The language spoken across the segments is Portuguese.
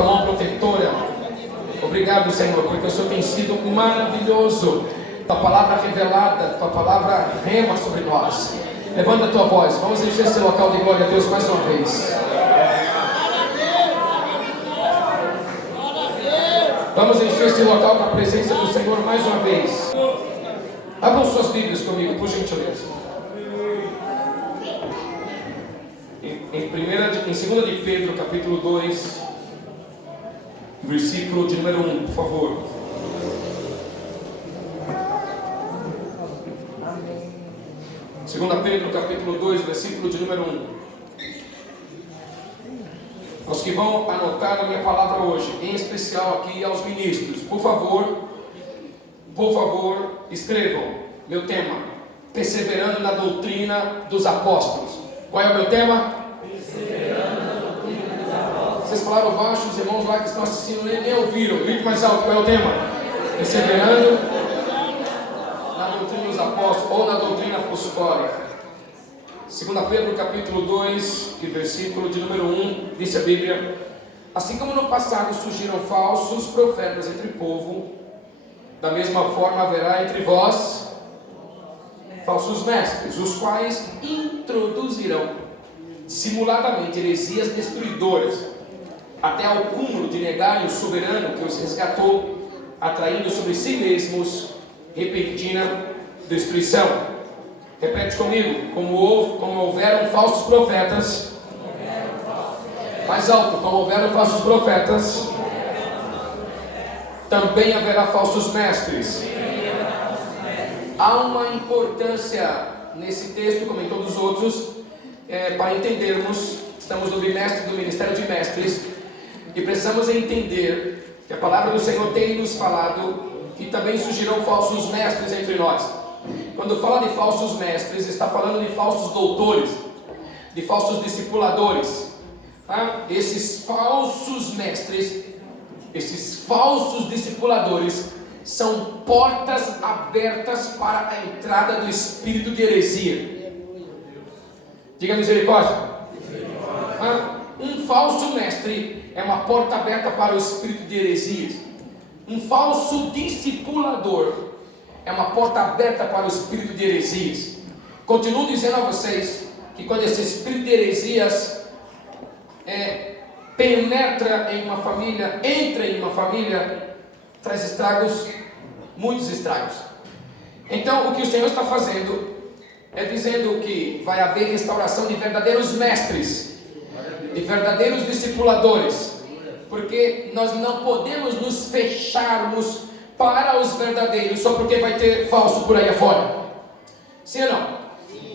A mão protetora. Obrigado, Senhor, porque o Senhor tem sido maravilhoso. Tua palavra revelada, tua palavra rema sobre nós. Levanta a tua voz, vamos encher esse local de glória a Deus mais uma vez. Vamos encher esse local com a presença do Senhor mais uma vez. Abram suas Bíblias comigo, por gentileza. Em 2 de Pedro, capítulo 2, versículo de número 1, por favor. Segunda Pedro, capítulo 2, versículo de número 1. Aos que vão anotar a minha palavra hoje, em especial aqui aos ministros, por favor, escrevam meu tema: perseverando na doutrina dos apóstolos. Qual é o meu tema? Perseverando na doutrina dos apóstolos. Vocês falaram baixo, os irmãos lá que estão assistindo nem ouviram. Grite mais alto, qual é o tema? Perseverando na doutrina dos apóstolos, ou na doutrina apostólica. 2 Pedro capítulo 2, versículo de número 1, diz a Bíblia: assim como no passado surgiram falsos profetas entre o povo, da mesma forma haverá entre vós falsos mestres, os quais introduzirão simuladamente heresias destruidoras, até ao cúmulo de negarem o soberano que os resgatou, atraindo sobre si mesmos repentina destruição. Repete comigo: como houveram falsos profetas. Mais alto: como houveram falsos profetas, também haverá falsos mestres. Há uma importância nesse texto, como em todos os outros, para entendermos. Estamos no bimestre do Ministério de Mestres e precisamos entender que a palavra do Senhor tem nos falado que também surgirão falsos mestres entre nós. Quando fala de falsos mestres, está falando de falsos doutores, de falsos discipuladores. Esses falsos mestres, esses falsos discipuladores são portas abertas para a entrada do espírito de heresia. Diga misericórdia. Um falso mestre é uma porta aberta para o espírito de heresias. Um falso discipulador é uma porta aberta para o espírito de heresias. Continuo dizendo a vocês que quando esse espírito de heresias penetra em uma família, entra em uma família, traz estragos, muitos estragos. Então o que o Senhor está fazendo é dizendo que vai haver restauração de verdadeiros mestres, de verdadeiros discipuladores, porque nós não podemos nos fecharmos para os verdadeiros só porque vai ter falso por aí afora. Sim ou não?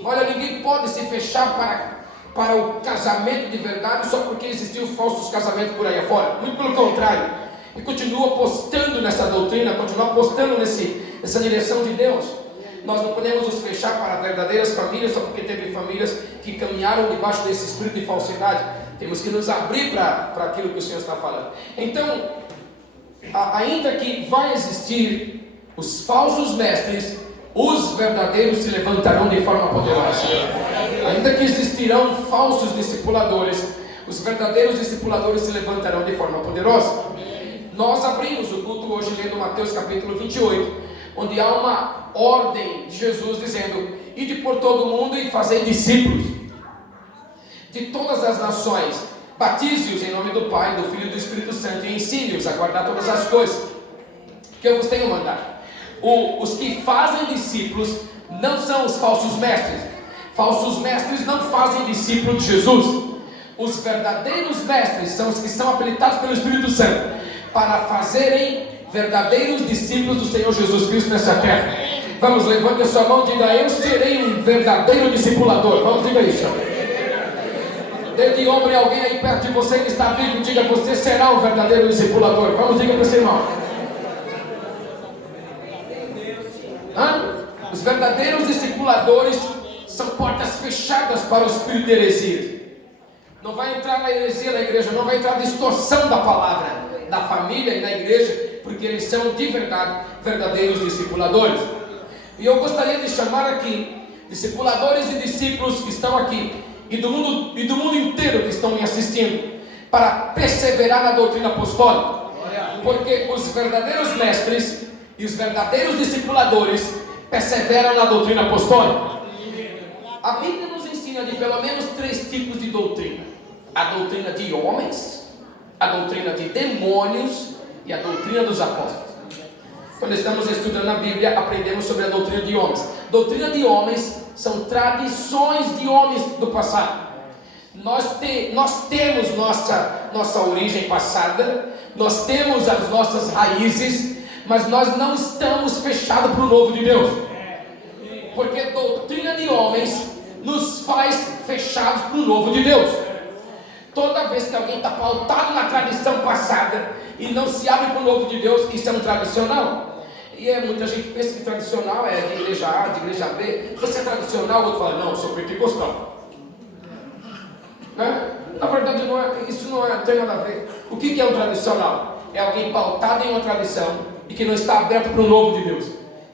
Olha, ninguém pode se fechar para o casamento de verdade só porque existiam falsos casamentos por aí afora. Muito pelo contrário, e continua apostando nessa doutrina, continua apostando nessa direção de Deus. Nós não podemos nos fechar para verdadeiras famílias só porque teve famílias que caminharam debaixo desse espírito de falsidade. Temos que nos abrir para aquilo que o Senhor está falando. Então, ainda que vai existir os falsos mestres, os verdadeiros se levantarão de forma poderosa. Ainda que existirão falsos discipuladores, os verdadeiros discipuladores se levantarão de forma poderosa. Nós abrimos o culto hoje lendo Mateus capítulo 28, onde há uma ordem de Jesus dizendo: ide por todo o mundo e fazei discípulos de todas as nações, batize-os em nome do Pai, do Filho e do Espírito Santo, e ensine-os a guardar todas as coisas que eu vos tenho mandado. Os que fazem discípulos não são os falsos mestres. Falsos mestres não fazem discípulo de Jesus. Os verdadeiros mestres são os que são habilitados pelo Espírito Santo para fazerem verdadeiros discípulos do Senhor Jesus Cristo nessa terra. Vamos, levante a sua mão e diga: eu serei um verdadeiro discipulador. Vamos, diga isso. Dê ombro a alguém aí perto de você que está vivo, diga: você será um verdadeiro discipulador. Vamos, diga para esse irmão. Os verdadeiros discipuladores são portas fechadas para o espírito de heresia. Não vai entrar na heresia na igreja, não vai entrar na distorção da palavra, da família e na igreja, porque eles são de verdade verdadeiros discipuladores. E eu gostaria de chamar aqui discipuladores e discípulos que estão aqui e do mundo inteiro que estão me assistindo, para perseverar na doutrina apostólica. Porque os verdadeiros mestres e os verdadeiros discipuladores perseveram na doutrina apostólica. A Bíblia nos ensina de pelo menos 3 tipos de doutrina: a doutrina de homens, a doutrina de demônios e a doutrina dos apóstolos. Quando estamos estudando a Bíblia, aprendemos sobre a doutrina de homens. Doutrina de homens são tradições de homens do passado. Nós temos nossa origem passada, nós temos as nossas raízes, mas nós não estamos fechados para o novo de Deus. Porque doutrina de homens nos faz fechados para o novo de Deus. Toda vez que alguém está pautado na tradição passada e não se abre para o novo de Deus, isso é um tradicional. E muita gente pensa que tradicional é de igreja A, de igreja B. Você é tradicional, o outro fala, não, eu sou pentecostal. Na verdade, isso não tem nada a ver. O que é um tradicional? É alguém pautado em uma tradição e que não está aberto para o novo de Deus.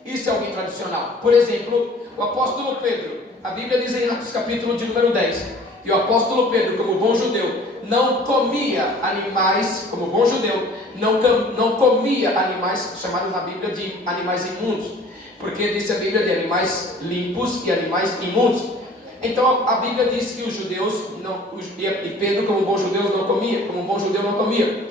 Isso é alguém tradicional. Por exemplo, o apóstolo Pedro, a Bíblia diz em Atos capítulo de número 10, e o apóstolo Pedro, como bom judeu, não comia animais, como bom judeu, não comia animais chamados na Bíblia de animais imundos, porque disse a Bíblia de animais limpos e animais imundos. Então a Bíblia diz que os judeus, e Pedro como bom judeu não comia,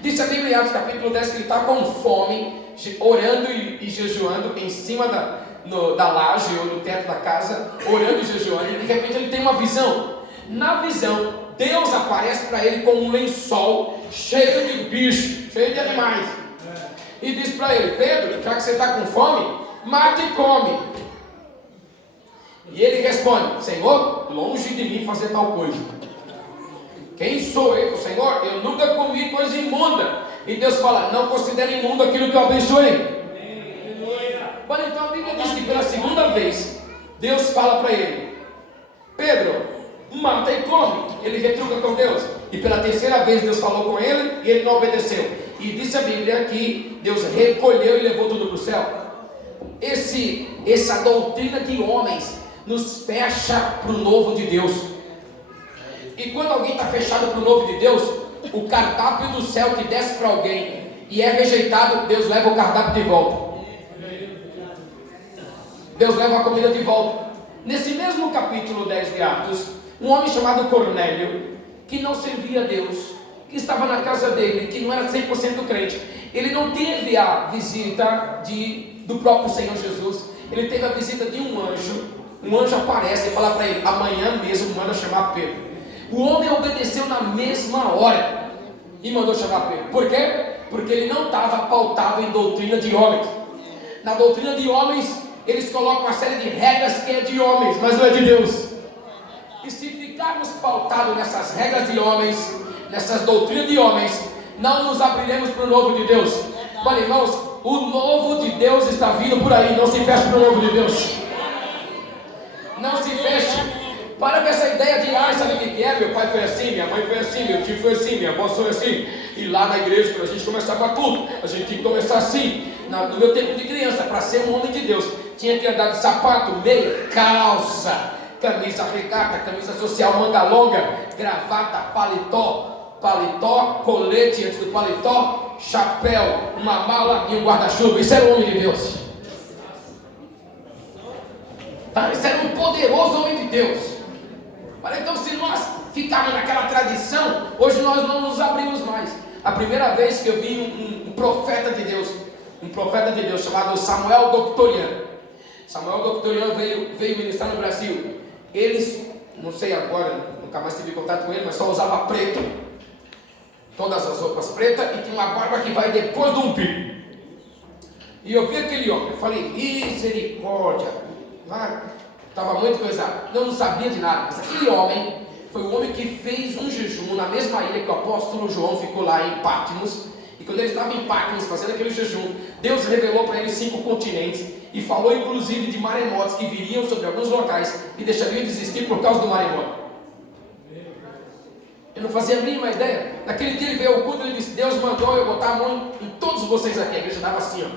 Disse a Bíblia em Atos capítulo 10 que ele está com fome, orando e jejuando em cima da laje ou no teto da casa, orando e jejuando, e de repente ele tem uma visão. Na visão, Deus aparece para ele com um lençol cheio de bichos, cheio de animais, e diz para ele: Pedro, já que você está com fome, mata e come. E ele responde: Senhor, longe de mim fazer tal coisa. Quem sou eu, Senhor? Eu nunca comi coisa imunda. E Deus fala: não considere imundo aquilo que eu abençoei. Mas então a Bíblia diz que pela segunda vez Deus fala para ele: Pedro, mata e come. Ele retruca com Deus. E pela terceira vez Deus falou com ele e ele não obedeceu. E disse a Bíblia que Deus recolheu e levou tudo para o céu. Essa doutrina de homens nos fecha para o novo de Deus. E quando alguém está fechado para o novo de Deus, o cardápio do céu que desce para alguém e é rejeitado, Deus leva o cardápio de volta. Deus leva a comida de volta. Nesse mesmo capítulo 10 de Atos, um homem chamado Cornélio, que não servia a Deus, que estava na casa dele, que não era 100% crente, ele não teve a visita do próprio Senhor Jesus, ele teve a visita de um anjo aparece e fala para ele: amanhã mesmo manda chamar Pedro. O homem obedeceu na mesma hora e mandou chamar Pedro. Por quê? Porque ele não estava pautado em doutrina de homens. Na doutrina de homens, eles colocam uma série de regras que é de homens, mas não é de Deus. E se ficarmos pautados nessas regras de homens, nessas doutrinas de homens, não nos abriremos para o novo de Deus. Olha, irmãos, o novo de Deus está vindo por aí. Não se feche para o novo de Deus. Não se feche. Para com essa ideia de, sabe o que é? Meu pai foi assim, minha mãe foi assim, meu tio foi assim, minha avó foi assim. E lá na igreja, para a gente começar com culto, a gente tinha que começar assim. No meu tempo de criança, para ser um homem de Deus, tinha que andar de sapato, meia, calça, camisa regata, camisa social, manga longa, gravata, paletó, colete antes do paletó, chapéu, uma mala e um guarda-chuva. Isso era o homem de Deus. Isso era um poderoso homem de Deus. Olha, então se nós ficarmos naquela tradição, hoje nós não nos abrimos mais. A primeira vez que eu vi um profeta de Deus chamado Samuel Doctoriano. Samuel Doctoriano veio ministrar no Brasil. Eles, não sei agora, nunca mais tive contato com ele, mas só usava preto, todas as roupas pretas, e tinha uma barba que vai depois do umbigo. E eu vi aquele homem, eu falei: misericórdia, estava muito coisado, eu não sabia de nada. Mas aquele homem foi o homem que fez um jejum na mesma ilha que o apóstolo João ficou lá em Patmos. E quando ele estava em Patmos fazendo aquele jejum, Deus revelou para ele 5 continentes e falou inclusive de maremotos que viriam sobre alguns locais e deixariam de existir por causa do maremoto. Eu não fazia a mínima ideia. Naquele dia ele veio ao culto e ele disse: Deus mandou eu botar a mão em todos vocês aqui. A igreja estava assim,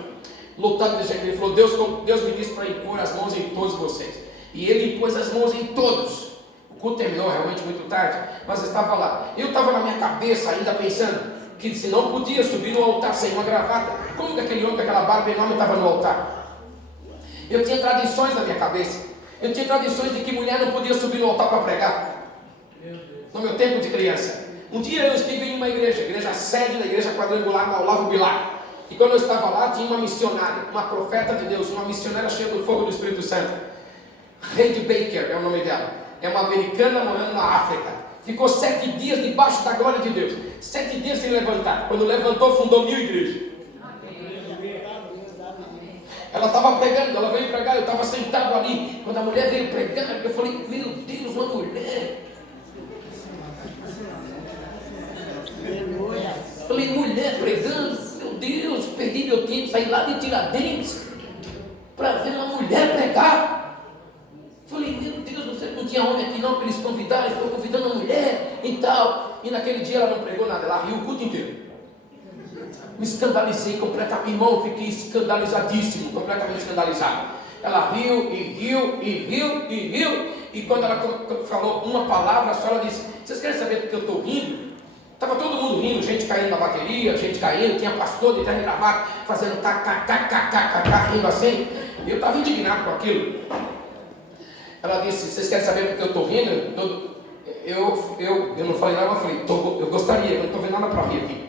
lotado de gente. Ele falou: Deus me disse para impor as mãos em todos vocês. E ele impôs as mãos em todos. O culto terminou realmente muito tarde, mas eu estava lá. Eu estava na minha cabeça ainda pensando que se não podia subir no altar sem uma gravata, como que aquele homem com aquela barba enorme estava no altar? Eu tinha tradições na minha cabeça. Eu tinha tradições de que mulher não podia subir no altar para pregar. No meu tempo de criança. Um dia eu estive em uma igreja sede da igreja quadrangular na Olavo Bilac. E quando eu estava lá, tinha uma missionária, uma profeta de Deus, uma missionária cheia do fogo do Espírito Santo. Heidi Baker é o nome dela. É uma americana morando na África. Ficou 7 dias debaixo da glória de Deus. 7 dias sem levantar. Quando levantou, fundou 1000 igrejas. Ela estava pregando, ela veio pregar, eu estava sentado ali. Quando a mulher veio pregar, eu falei, meu Deus, uma mulher. Falei, mulher pregando, meu Deus, perdi meu tempo, saí lá de Tiradentes para ver uma mulher pregar. Falei, meu Deus, você não tinha homem aqui não para eles convidarem, estou convidando a mulher e tal. E naquele dia ela não pregou nada, ela riu o culto inteiro. Me escandalizei completamente, irmão, fiquei escandalizadíssimo, completamente escandalizado. Ela riu e riu e riu e riu. E quando ela falou uma palavra só, ela disse, vocês querem saber porque eu estou rindo? Estava todo mundo rindo, gente caindo na bateria, gente caindo, tinha pastor de terno e gravata, fazendo kkkkkkk, rindo assim. E eu estava indignado com aquilo. Ela disse, vocês querem saber porque eu estou rindo? Eu não falei nada, eu falei, eu gostaria, eu não estou vendo nada para rir aqui.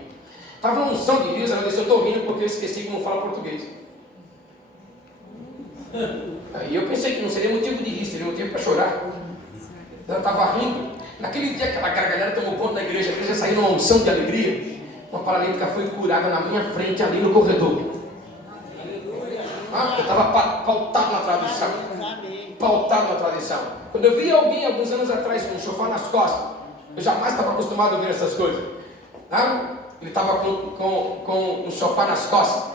Estava uma unção de Deus, ela disse, eu estou rindo porque eu esqueci que não fala português. Aí eu pensei que não seria motivo de rir, seria motivo para chorar. Ela estava rindo. Naquele dia aquela gargalhada tomou conta da igreja, a igreja saiu numa unção de alegria. Uma paralítica foi curada na minha frente, ali no corredor. Eu estava pautado na tradição. Pautado na tradição. Quando eu vi alguém alguns anos atrás com um chofar nas costas, eu jamais estava acostumado a ver essas coisas. Ele estava com um chofar nas costas,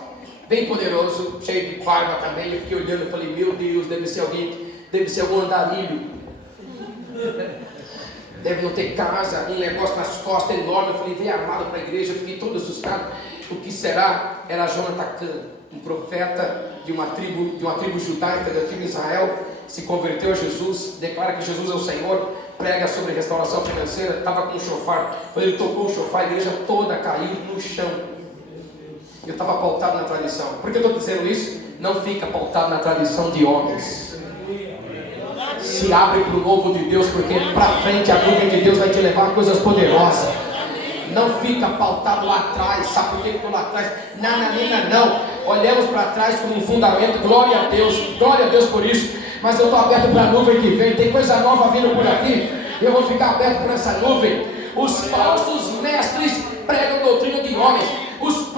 bem poderoso, cheio de barba também. Eu fiquei olhando e falei, meu Deus, deve ser alguém, deve ser algum andarilho. Deve não ter casa, um negócio nas costas enorme. Eu falei, veio armado para a igreja, eu fiquei todo assustado. O que será? Era Jonathan Kahn, um profeta de uma tribo judaica, da tribo de Israel, se converteu a Jesus, declara que Jesus é o Senhor, prega sobre restauração financeira, estava com um chofar. Quando ele tocou o chofar, a igreja toda caiu no chão. Eu estava pautado na tradição. Por que eu estou dizendo isso? Não fica pautado na tradição de homens. Se abre para o novo de Deus, porque para frente a nuvem de Deus vai te levar a coisas poderosas. Não fica pautado lá atrás. Sabe por que ficou lá atrás? Não. Olhamos para trás como um fundamento. Glória a Deus por isso. Mas eu estou aberto para a nuvem que vem. Tem coisa nova vindo por aqui. Eu vou ficar aberto por essa nuvem. Os falsos mestres pregam doutrina de homens. Os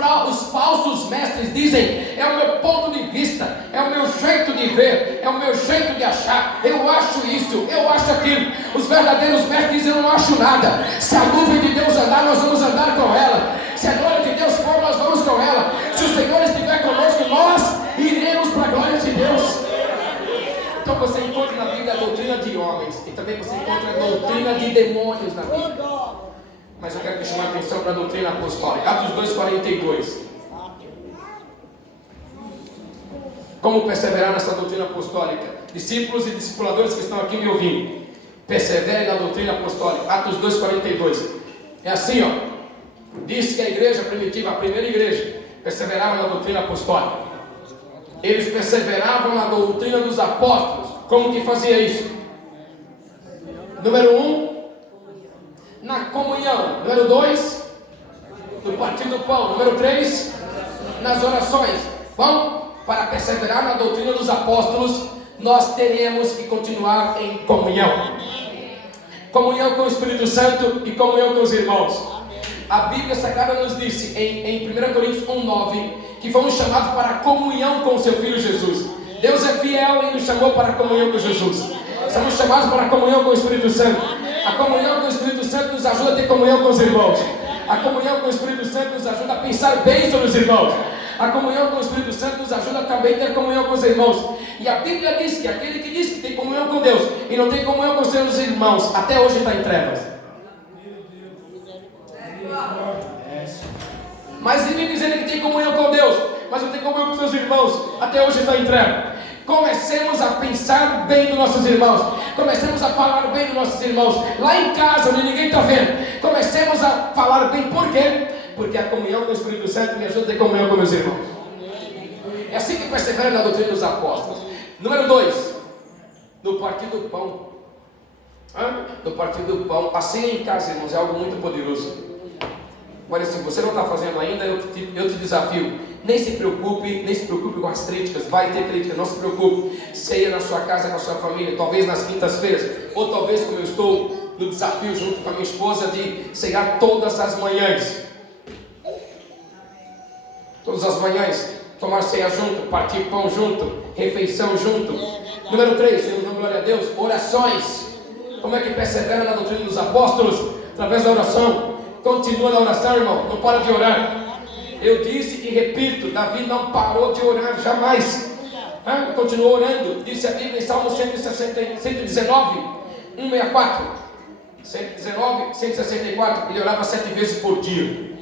falsos mestres dizem, é o meu ponto de vista, é o meu jeito de ver, é o meu jeito de achar, eu acho isso, eu acho aquilo. Os verdadeiros mestres dizem, eu não acho nada. Se a nuvem de Deus andar, nós vamos andar com ela. Se a glória de Deus for, nós vamos com ela. Se o Senhor estiver conosco, nós iremos para a glória de Deus. Então você encontra na Bíblia a doutrina de homens, e também você encontra a doutrina de demônios na Bíblia. Mas eu quero te chamar a atenção para a doutrina apostólica. Atos 2:42. Como perseverar nessa doutrina apostólica? Discípulos e discipuladores que estão aqui me ouvindo, perseverem na doutrina apostólica. Atos 2:42. É assim, diz que a igreja primitiva, a primeira igreja, perseverava na doutrina apostólica. Eles perseveravam na doutrina dos apóstolos. Como que fazia isso? Número 1, na comunhão. Número 2, no partir do pão. Número 3, nas orações. Bom, para perseverar na doutrina dos apóstolos, nós teremos que continuar em comunhão. Comunhão com o Espírito Santo e comunhão com os irmãos. A Bíblia Sagrada nos disse em 1 Coríntios 1:9 que fomos chamados para a comunhão com o seu Filho Jesus. Deus é fiel e nos chamou para a comunhão com Jesus. Somos chamados para a comunhão com o Espírito Santo. A comunhão com o Espírito Santo nos ajuda a ter comunhão com os irmãos. A comunhão com o Espírito Santo nos ajuda a pensar bem sobre os irmãos. A comunhão com o Espírito Santo nos ajuda também a ter comunhão com os irmãos. E a Bíblia diz que aquele que diz que tem comunhão com Deus e não tem comunhão com seus irmãos, até hoje está em trevas. Mas vive dizendo que tem comunhão com Deus, mas não tem comunhão com seus irmãos, até hoje está em trevas. Comecemos a pensar bem dos nossos irmãos. Comecemos a falar bem dos nossos irmãos. Lá em casa, onde ninguém está vendo. Comecemos a falar bem. Por quê? Porque a comunhão do Espírito Santo me ajuda a ter comunhão com meus irmãos. É assim que persevera na doutrina dos apóstolos. Número 2. No partir do pão. No partir do pão. A ceia em casa, irmãos, é algo muito poderoso. Olha, se você não está fazendo ainda, eu te desafio. Nem se preocupe com as críticas. Vai ter crítica, não se preocupe. Ceia na sua casa, na sua família. Talvez nas quintas-feiras. Ou talvez, como eu estou no desafio junto com a minha esposa, de ceiar todas as manhãs. Todas as manhãs. Tomar ceia junto, partir pão junto, refeição junto. Número 3, dando glória a Deus, orações. Como é que persevera na doutrina dos apóstolos? Através da oração. Continua na oração, irmão, não para de orar. Eu disse e repito, Davi não parou de orar jamais. Continuou orando. Disse a Bíblia em Salmo 119, 164. 119, 164. Ele orava 7 vezes por dia.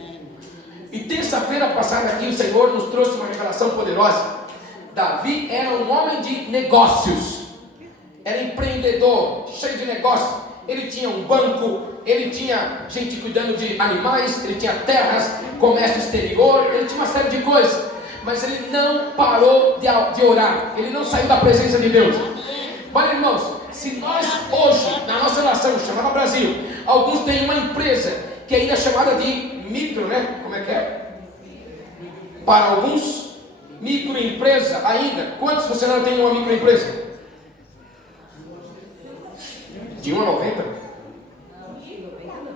E terça-feira passada aqui o Senhor nos trouxe uma revelação poderosa. Davi era um homem de negócios. Era empreendedor, cheio de negócios. Ele tinha um banco, ele tinha gente cuidando de animais, ele tinha terras, comércio exterior, ele tinha uma série de coisas. Mas ele não parou de orar. Ele não saiu da presença de Deus. Olha, irmãos, se nós hoje, na nossa nação chamada Brasil, alguns têm uma empresa que ainda é chamada de micro, né? Como é que é? Para alguns, microempresa ainda. Quantos funcionários tem uma microempresa? De 1 a 90?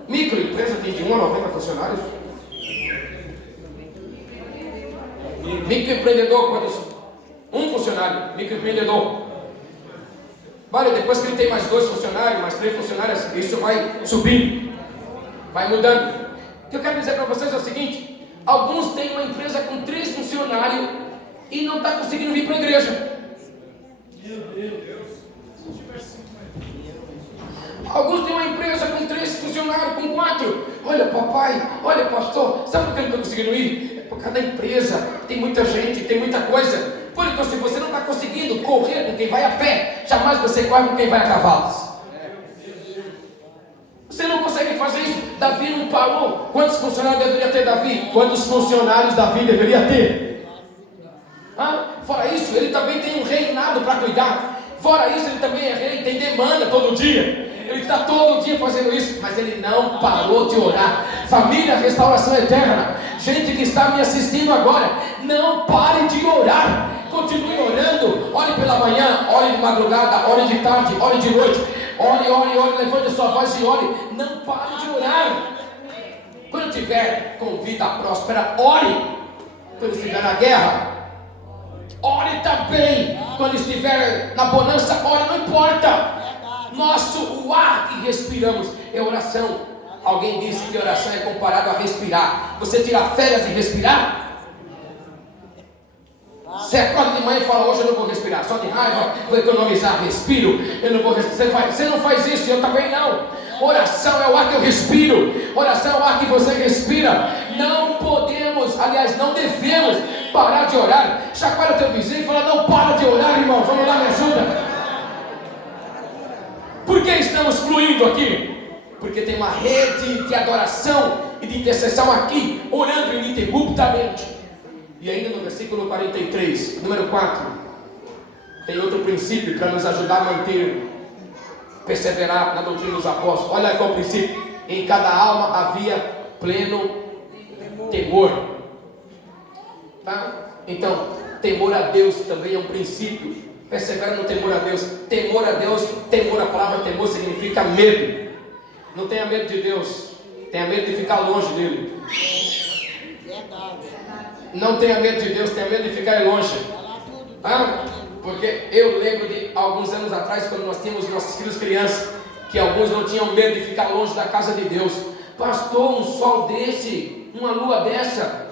Microempresa tem de 1 a 90 funcionários? Microempreendedor, quantos? Um funcionário, microempreendedor. Vale, depois que ele tem mais 2 funcionários, mais 3 funcionários, isso vai subindo, vai mudando. O que eu quero dizer para vocês é o seguinte: alguns têm uma empresa com 3 funcionários e não está conseguindo vir para a igreja. Meu Deus. Alguns têm uma empresa com 3 funcionários, com 4. Olha, papai, olha, pastor, sabe por que eu não estou conseguindo ir? É por causa da empresa, tem muita gente, tem muita coisa. Por então, se você não está conseguindo correr com quem vai a pé, jamais você corre com quem vai a cavalos. Você não consegue fazer isso. Davi não parou. Quantos funcionários deveria ter Davi? Quantos funcionários Davi deveria ter? Fora isso, ele também tem um reinado para cuidar. Fora isso, ele também é rei, tem demanda todo dia. Ele está todo dia fazendo isso, mas ele não parou de orar. Família, restauração eterna. Gente que está me assistindo agora, não pare de orar. Continue orando. Ore pela manhã, ore de madrugada, ore de tarde, ore de noite. Ore, levante a sua voz e ore. Não pare de orar. Quando tiver com vida próspera, ore. Quando estiver na guerra, ore também. Quando estiver na bonança, ore, não importa. O ar que respiramos é oração. Alguém disse que oração é comparado a respirar. Você tira férias de respirar? Você acorda de manhã e fala: hoje eu não vou respirar, só de raiva, vou economizar, respiro, eu não vou respirar. Você não faz isso, eu também não. Oração é o ar que eu respiro. Oração é o ar que você respira. Não podemos, aliás, não devemos parar de orar. Chacoalha o teu vizinho e fala: não para de orar, irmão, vamos lá, me ajuda. Por que estamos fluindo aqui? Porque tem uma rede de adoração e de intercessão aqui, orando ininterruptamente. E ainda no versículo 43, número 4, tem outro princípio para nos ajudar a manter, perseverar na doutrina dos apóstolos. Olha qual princípio: em cada alma havia pleno temor. Tá? Então, temor a Deus também é um princípio. Persevera no temor a Deus. Temor a Deus, temor, a palavra temor significa medo. Não tenha medo de Deus, tenha medo de ficar longe dele. Não tenha medo de Deus, tenha medo de ficar longe. Porque eu lembro de alguns anos atrás, quando nós tínhamos nossos filhos crianças, que alguns não tinham medo de ficar longe da casa de Deus. Pastor, um sol desse, uma lua dessa,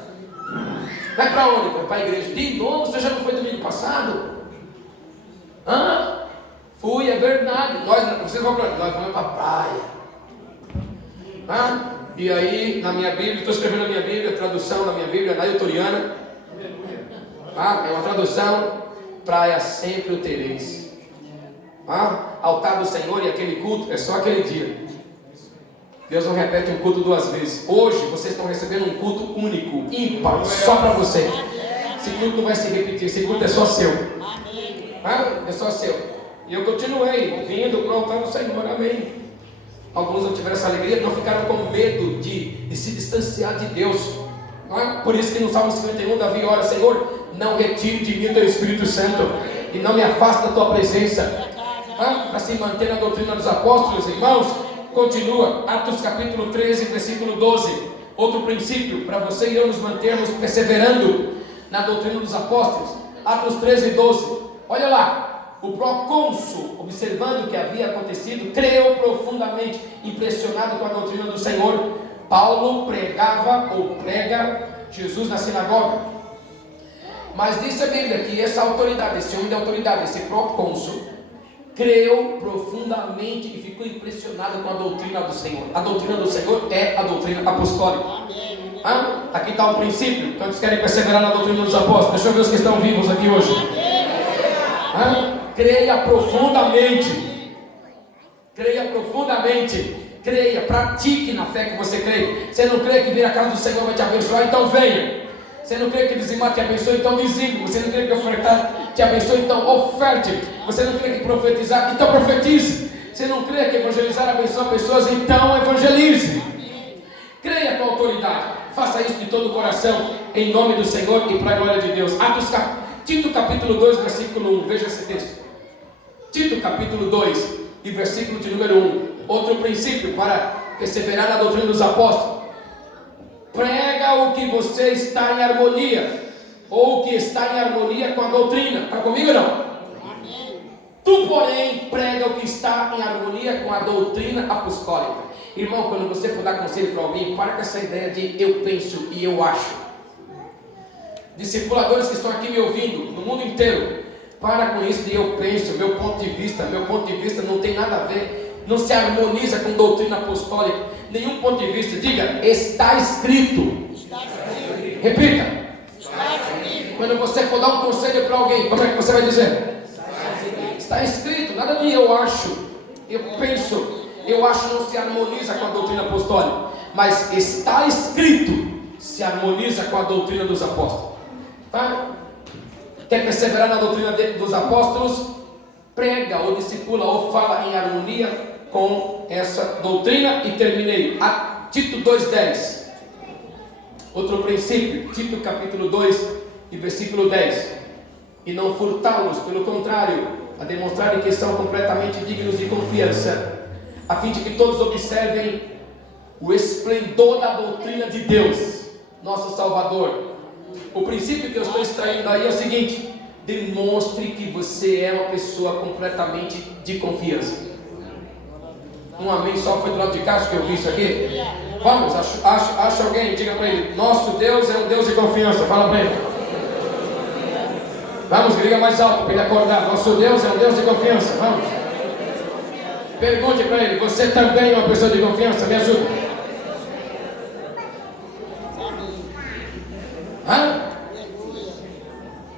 vai para onde? Vai para a igreja. De novo? Você já não foi domingo passado? Fui, é verdade. Vocês vão para onde? Nós vamos para a praia. E aí, na minha Bíblia, estou escrevendo na minha Bíblia, a tradução da minha Bíblia, na Eutoriana. É uma tradução: praia sempre o tereis. Altar do Senhor e aquele culto é só aquele dia. Deus não repete um culto duas vezes. Hoje vocês estão recebendo um culto único, ímpar, só para você. Esse culto não vai se repetir, esse culto é só seu. É só seu. E eu continuei vindo para o altar do Senhor, amém. Alguns não tiveram essa alegria, não ficaram com medo de se distanciar de Deus. Por isso que no Salmo 51 Davi ora: Senhor, não retire de mim o teu Espírito Santo e não me afaste da tua presença. Para se manter na doutrina dos apóstolos, irmãos, continua, Atos capítulo 13, versículo 12, outro princípio, para você e eu nos mantermos perseverando na doutrina dos apóstolos. Atos 13, 12, olha lá, o procônsul, observando o que havia acontecido, creu profundamente, impressionado com a doutrina do Senhor. Paulo pregava ou prega Jesus na sinagoga, mas diz a Bíblia que essa autoridade, esse homem de autoridade, esse procônsul, creu profundamente e ficou impressionado com a doutrina do Senhor. A doutrina do Senhor é a doutrina apostólica. Aqui está o princípio. Quantos querem perseverar na doutrina dos apóstolos? Deixa eu ver os que estão vivos aqui hoje. Creia profundamente. Creia profundamente. Creia, pratique na fé que você crê. Você não crê que vir a casa do Senhor vai te abençoar? Então venha. Você não crê que dizimar te abençoe? Então dizime. Você não crê que ofertar te abençoe? Então oferte. Você não crê que profetizar? Então profetize. Você não crê que evangelizar abençoa pessoas? Então evangelize. Creia com autoridade. Faça isso de todo o coração, em nome do Senhor e para a glória de Deus. Tito capítulo 2, versículo 1. Veja esse texto. Tito capítulo 2 e versículo de número 1. Outro princípio para perseverar na doutrina dos apóstolos: prega o que você está em harmonia, ou o que está em harmonia com a doutrina. Está comigo ou não? Amém. Tu, porém, prega o que está em harmonia com a doutrina apostólica. Irmão, quando você for dar conselho para alguém, para com essa ideia de eu penso e eu acho. Discipuladores que estão aqui me ouvindo, no mundo inteiro, para com isso de eu penso, meu ponto de vista não tem nada a ver, não se harmoniza com doutrina apostólica, nenhum ponto de vista. Diga: está escrito. Está escrito. Repita: está escrito. Quando você for dar um conselho para alguém, como é que você vai dizer? Está escrito. Nada de eu acho, eu penso, eu acho não se harmoniza com a doutrina apostólica, mas está escrito se harmoniza com a doutrina dos apóstolos. Quer perseverar na doutrina dos apóstolos? Prega ou discipula ou fala em harmonia com essa doutrina. E terminei. Tito 2,10. Outro princípio, Tito capítulo 2 e versículo 10. E não furtá-los, pelo contrário, a demonstrarem que são completamente dignos de confiança, a fim de que todos observem o esplendor da doutrina de Deus, nosso Salvador. O princípio que eu estou extraindo aí é o seguinte: demonstre que você é uma pessoa completamente de confiança. Um amém só foi do lado de cá, acho que eu vi isso aqui. Vamos, acha alguém, diga para ele: nosso Deus é um Deus de confiança. Fala para ele. Vamos, grita mais alto para ele acordar. Nosso Deus é um Deus de confiança. Vamos. Pergunte para ele: você também é uma pessoa de confiança? Me ajuda.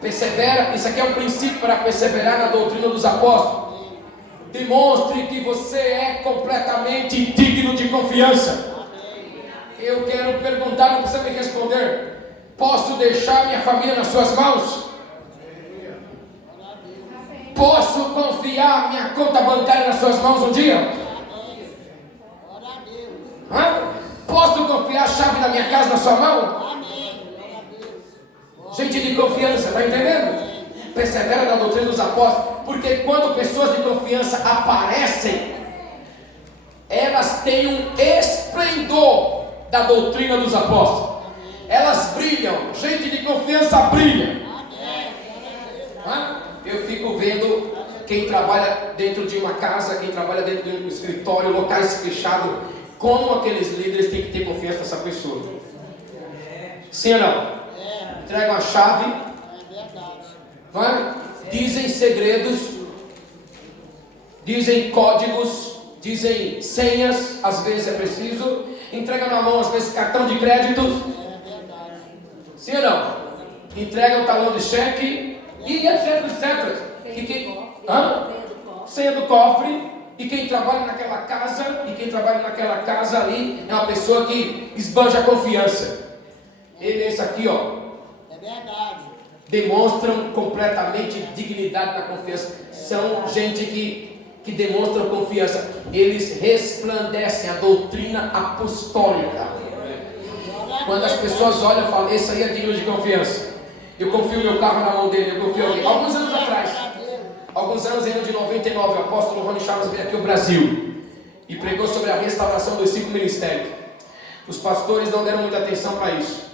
Persevera. Isso aqui é um princípio para perseverar na doutrina dos apóstolos. Demonstre que você é completamente digno de confiança. Eu quero perguntar, não precisa me responder: posso deixar minha família nas suas mãos? Posso confiar minha conta bancária nas suas mãos um dia? Posso confiar a chave da minha casa na sua mão? Gente de confiança, está entendendo? Persevera na doutrina dos apóstolos, porque quando pessoas de confiança aparecem, elas têm um esplendor da doutrina dos apóstolos. Elas brilham. Gente de confiança brilha. Eu fico vendo quem trabalha dentro de uma casa, quem trabalha dentro de um escritório, locais fechados, como aqueles líderes têm que ter confiança nessa pessoa. Sim ou não? Entregam a chave, dizem segredos, dizem códigos, dizem senhas, às vezes é preciso, entregam na mão, às vezes, cartão de crédito. Sim ou não? Entregam talão de cheque e etc, etc. senha do cofre, e quem trabalha naquela casa ali é uma pessoa que esbanja a confiança. Eles aqui, ó, É verdade. demonstram completamente dignidade na confiança. São gente que demonstram confiança. Eles resplandecem a doutrina apostólica. Quando as pessoas olham e falam, esse aí é digno de confiança. Eu confio meu carro na mão dele, eu confio ali. Alguns anos atrás, em ano de 99, o apóstolo Ronnie Chaves veio aqui ao Brasil e pregou sobre a restauração dos 5 ministérios. Os pastores não deram muita atenção para isso.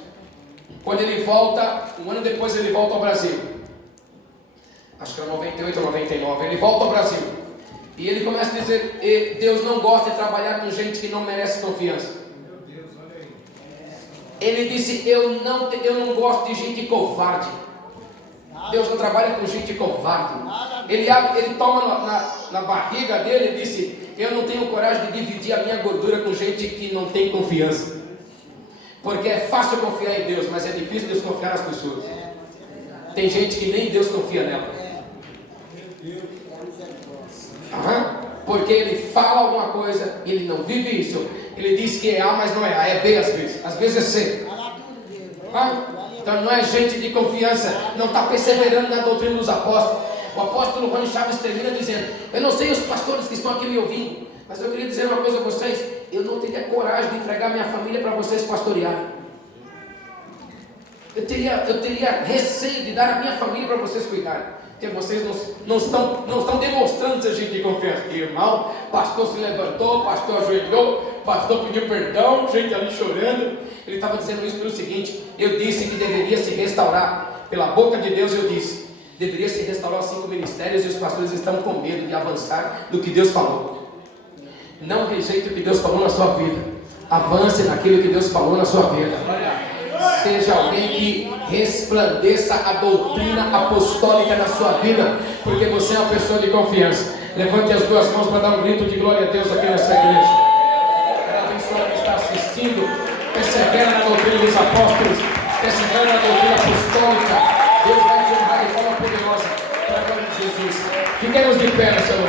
Quando ele volta, um ano depois ele volta ao Brasil, acho que era 98 ou 99, ele volta ao Brasil e ele começa a dizer, Deus não gosta de trabalhar com gente que não merece confiança. Ele disse, eu não gosto de gente covarde. Deus não trabalha com gente covarde. Ele toma na barriga dele e disse, eu não tenho coragem de dividir a minha gordura com gente que não tem confiança. Porque é fácil confiar em Deus, mas é difícil desconfiar nas pessoas. Tem gente que nem Deus confia nela. Porque ele fala alguma coisa e ele não vive isso. Ele diz que é A, mas não é A, é B às vezes. Às vezes é C. Então não é gente de confiança. Não está perseverando na doutrina dos apóstolos. O apóstolo Ronnie Chaves termina dizendo, eu não sei os pastores que estão aqui me ouvindo, mas eu queria dizer uma coisa a vocês, eu não teria coragem de entregar minha família para vocês pastorearem. Eu teria receio de dar a minha família para vocês cuidarem. Porque vocês não estão demonstrando ser gente de confiança. Irmão, pastor se levantou, pastor ajoelhou, pastor pediu perdão, gente ali chorando. Ele estava dizendo isso pelo seguinte, eu disse que deveria se restaurar, pela boca de Deus eu disse, deveria se restaurar os 5 ministérios e os pastores estão com medo de avançar do que Deus falou. Não rejeite o que Deus falou na sua vida. Avance naquilo que Deus falou na sua vida. Seja alguém que resplandeça a doutrina apostólica na sua vida, porque você é uma pessoa de confiança. Levante as duas mãos para dar um grito de glória a Deus aqui nessa igreja. Quero abençoar quem está assistindo. Persevera na doutrina dos apóstolos. Persevera na doutrina apostólica. Deus vai te honrar de forma poderosa. Para a glória de Jesus. Fiquemos de pé, Senhor.